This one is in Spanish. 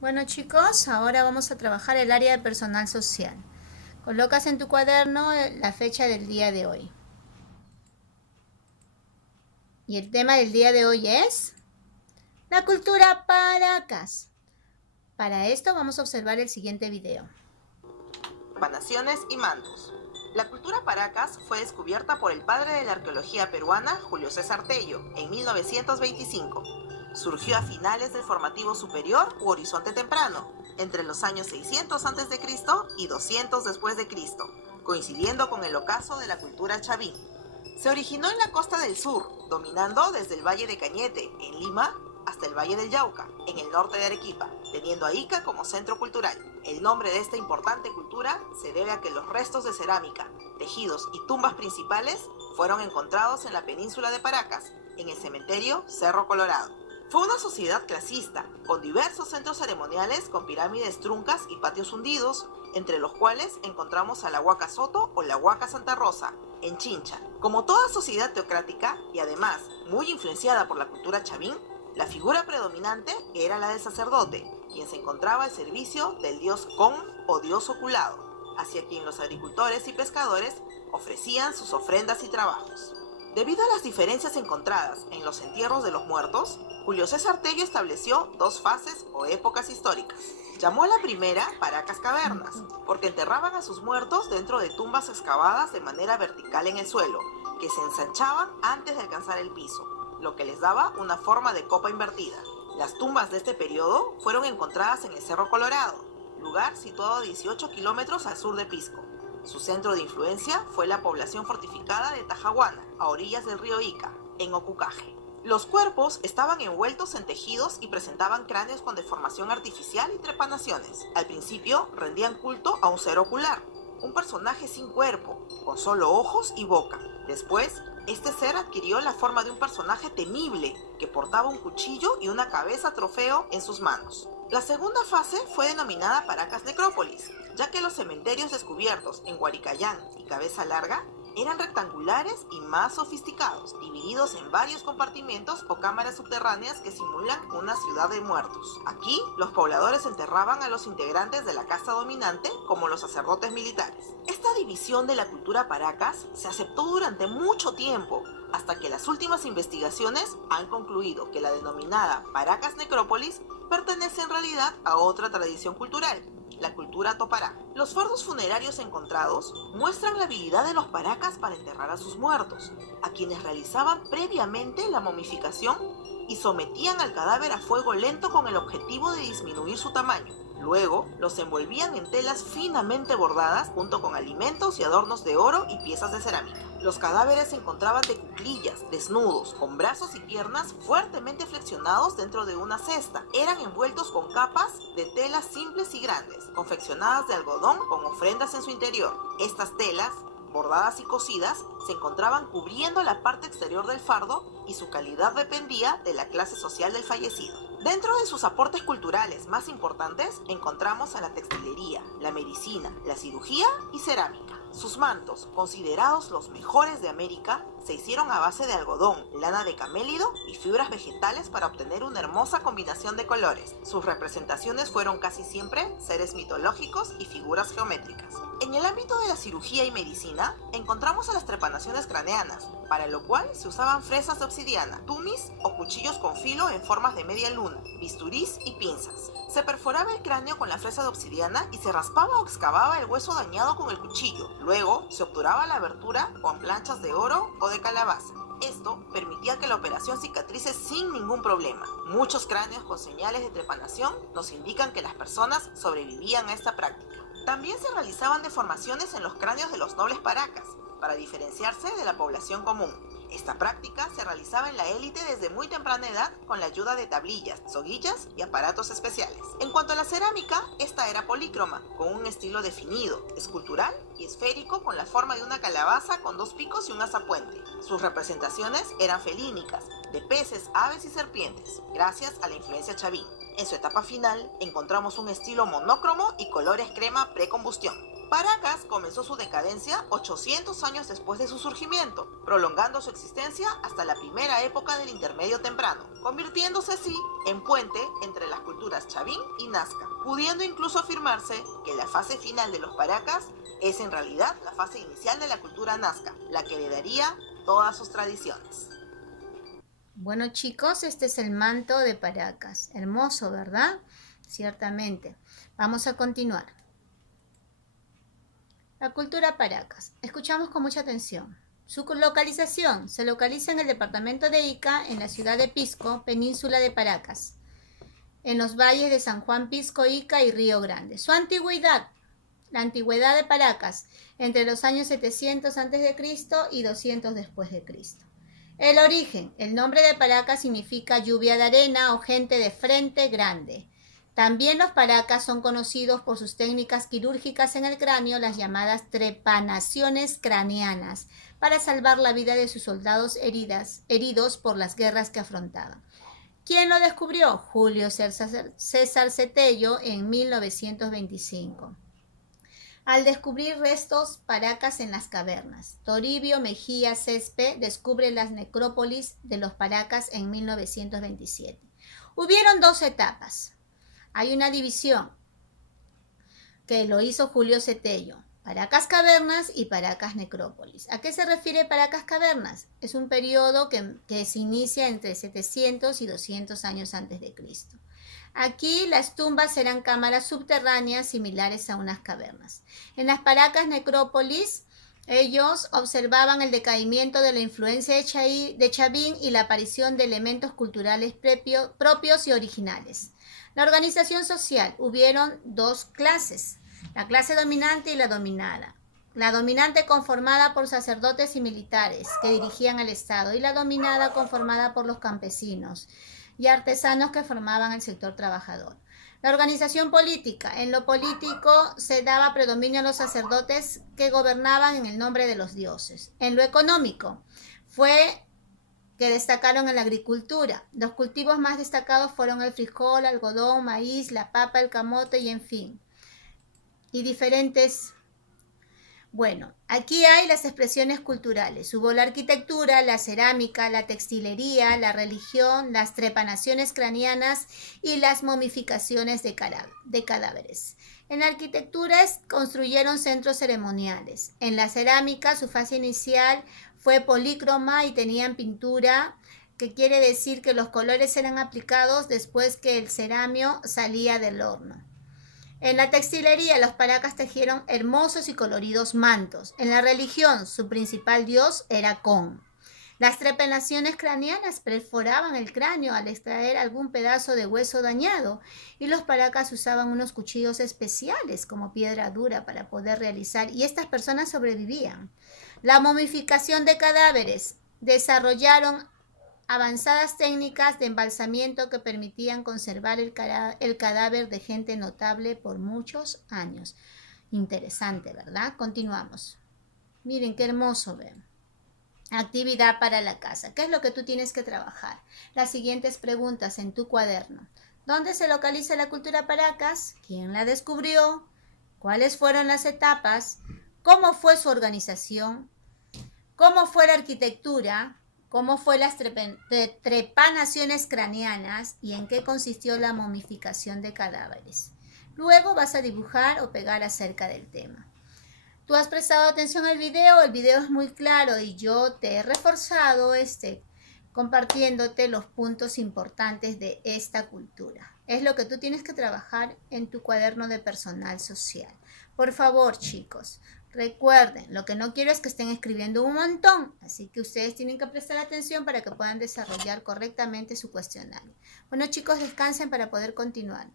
Bueno chicos, ahora vamos a trabajar el área de personal social. Colocas en tu cuaderno la fecha del día de hoy. Y el tema del día de hoy es la cultura Paracas. Para esto vamos a observar el siguiente video. Trepanaciones y mantos. La cultura Paracas fue descubierta por el padre de la arqueología peruana, Julio César Tello, en 1925. Surgió a finales del formativo superior u horizonte temprano, entre los años 600 a.C. y 200 después de Cristo, coincidiendo con el ocaso de la cultura chavín. Se originó en la costa del sur, dominando desde el Valle de Cañete, en Lima, hasta el Valle del Yauca, en el norte de Arequipa, teniendo a Ica como centro cultural. El nombre de esta importante cultura se debe a que los restos de cerámica, tejidos y tumbas principales fueron encontrados en la península de Paracas, en el cementerio Cerro Colorado. Fue una sociedad clasista, con diversos centros ceremoniales con pirámides truncas y patios hundidos, entre los cuales encontramos a la Huaca Soto o la Huaca Santa Rosa, en Chincha. Como toda sociedad teocrática, y además muy influenciada por la cultura chavín, la figura predominante era la del sacerdote, quien se encontraba al servicio del dios Con o dios oculado, hacia quien los agricultores y pescadores ofrecían sus ofrendas y trabajos. Debido a las diferencias encontradas en los entierros de los muertos, Julio César Tello estableció dos fases o épocas históricas. Llamó a la primera Paracas Cavernas, porque enterraban a sus muertos dentro de tumbas excavadas de manera vertical en el suelo, que se ensanchaban antes de alcanzar el piso, lo que les daba una forma de copa invertida. Las tumbas de este periodo fueron encontradas en el Cerro Colorado, lugar situado a 18 kilómetros al sur de Pisco. Su centro de influencia fue la población fortificada de Tajahuana, a orillas del río Ica, en Ocucaje. Los cuerpos estaban envueltos en tejidos y presentaban cráneos con deformación artificial y trepanaciones. Al principio rendían culto a un ser ocular, un personaje sin cuerpo, con solo ojos y boca. Después, este ser adquirió la forma de un personaje temible que portaba un cuchillo y una cabeza trofeo en sus manos. La segunda fase fue denominada Paracas Necrópolis, ya que los cementerios descubiertos en Huaricayán y Cabeza Larga eran rectangulares y más sofisticados, divididos en varios compartimentos o cámaras subterráneas que simulan una ciudad de muertos. Aquí, los pobladores enterraban a los integrantes de la casta dominante, como los sacerdotes militares. Esta división de la cultura Paracas se aceptó durante mucho tiempo, hasta que las últimas investigaciones han concluido que la denominada Paracas Necrópolis pertenece en realidad a otra tradición cultural, la cultura topará. Los fardos funerarios encontrados muestran la habilidad de los paracas para enterrar a sus muertos, a quienes realizaban previamente la momificación y sometían al cadáver a fuego lento con el objetivo de disminuir su tamaño. Luego, los envolvían en telas finamente bordadas junto con alimentos y adornos de oro y piezas de cerámica. Los cadáveres se encontraban de cuclillas, desnudos, con brazos y piernas fuertemente flexionados dentro de una cesta. Eran envueltos con capas de telas simples y grandes, confeccionadas de algodón con ofrendas en su interior. Estas telas, bordadas y cosidas, se encontraban cubriendo la parte exterior del fardo y su calidad dependía de la clase social del fallecido. Dentro de sus aportes culturales más importantes encontramos a la textilería, la medicina, la cirugía y cerámica. Sus mantos, considerados los mejores de América, se hicieron a base de algodón, lana de camélido y fibras vegetales para obtener una hermosa combinación de colores. Sus representaciones fueron casi siempre seres mitológicos y figuras geométricas. En el ámbito de la cirugía y medicina, encontramos a las trepanaciones craneanas, para lo cual se usaban fresas de obsidiana, tumis o cuchillos con filo en formas de media luna, bisturís y pinzas. Se perforaba el cráneo con la fresa de obsidiana y se raspaba o excavaba el hueso dañado con el cuchillo. Luego se obturaba la abertura con planchas de oro o de calabaza. Esto permitía que la operación cicatrice sin ningún problema. Muchos cráneos con señales de trepanación nos indican que las personas sobrevivían a esta práctica. También se realizaban deformaciones en los cráneos de los nobles paracas, para diferenciarse de la población común. Esta práctica se realizaba en la élite desde muy temprana edad con la ayuda de tablillas, soguillas y aparatos especiales. En cuanto a la cerámica, esta era polícroma, con un estilo definido, escultural y esférico con la forma de una calabaza con dos picos y un azapuente. Sus representaciones eran felínicas, de peces, aves y serpientes, gracias a la influencia chavín. En su etapa final encontramos un estilo monócromo y colores crema precombustión. Paracas comenzó su decadencia 800 años después de su surgimiento, prolongando su existencia hasta la primera época del Intermedio Temprano, convirtiéndose así en puente entre las culturas Chavín y Nazca, pudiendo incluso afirmarse que la fase final de los Paracas es en realidad la fase inicial de la cultura Nazca, la que heredaría todas sus tradiciones. Bueno, chicos, este es el manto de Paracas. Hermoso, ¿verdad? Ciertamente. Vamos a continuar. La cultura Paracas. Escuchamos con mucha atención. Su localización se localiza en el departamento de Ica, en la ciudad de Pisco, península de Paracas, en los valles de San Juan, Pisco, Ica y Río Grande. Su antigüedad. La antigüedad de Paracas, entre los años 700 a.C. y 200 después de Cristo. El origen. El nombre de Paracas significa lluvia de arena o gente de frente grande. También los Paracas son conocidos por sus técnicas quirúrgicas en el cráneo, las llamadas trepanaciones craneanas, para salvar la vida de sus soldados heridos por las guerras que afrontaban. ¿Quién lo descubrió? Julio César Cetello en 1925. Al descubrir restos Paracas en las cavernas. Toribio Mejía Cespe descubre las necrópolis de los Paracas en 1927. Hubieron dos etapas. Hay una división que lo hizo Julio Cetello, Paracas Cavernas y Paracas Necrópolis. ¿A qué se refiere Paracas Cavernas? Es un periodo que se inicia entre 700 y 200 años antes de Cristo. Aquí las tumbas eran cámaras subterráneas similares a unas cavernas. En las Paracas Necrópolis, ellos observaban el decaimiento de la influencia de Chavín y la aparición de elementos culturales propios y originales. La organización social. Hubieron dos clases, la clase dominante y la dominada. La dominante conformada por sacerdotes y militares que dirigían al Estado, y la dominada conformada por los campesinos y artesanos que formaban el sector trabajador. La organización política. En lo político se daba predominio a los sacerdotes que gobernaban en el nombre de los dioses. En lo económico fue que destacaron en la agricultura. Los cultivos más destacados fueron el frijol, algodón, maíz, la papa, el camote y en fin. Y diferentes. Bueno, aquí hay las expresiones culturales. Hubo la arquitectura, la cerámica, la textilería, la religión, las trepanaciones craneanas y las momificaciones de cadáveres. En la arquitectura construyeron centros ceremoniales. En la cerámica su fase inicial fue polícroma y tenían pintura, que quiere decir que los colores eran aplicados después que el ceramio salía del horno. En la textilería, los Paracas tejieron hermosos y coloridos mantos. En la religión, su principal dios era Con. Las trepanaciones craneanas perforaban el cráneo al extraer algún pedazo de hueso dañado, y los Paracas usaban unos cuchillos especiales como piedra dura para poder realizar, y estas personas sobrevivían. La momificación de cadáveres. Desarrollaron avanzadas técnicas de embalsamiento que permitían conservar el cadáver de gente notable por muchos años. Interesante, ¿verdad? Continuamos. Miren qué hermoso, ven. Actividad para la casa. ¿Qué es lo que tú tienes que trabajar? Las siguientes preguntas en tu cuaderno. ¿Dónde se localiza la cultura Paracas? ¿Quién la descubrió? ¿Cuáles fueron las etapas? ¿Cómo fue su organización? ¿Cómo fue la arquitectura? ¿Cómo fue las trepanaciones craneanas y en qué consistió la momificación de cadáveres? Luego vas a dibujar o pegar acerca del tema. Tú has prestado atención al video, el video es muy claro y yo te he reforzado compartiéndote los puntos importantes de esta cultura. Es lo que tú tienes que trabajar en tu cuaderno de personal social. Por favor, chicos, recuerden, lo que no quiero es que estén escribiendo un montón, así que ustedes tienen que prestar atención para que puedan desarrollar correctamente su cuestionario. Bueno, chicos, descansen para poder continuar.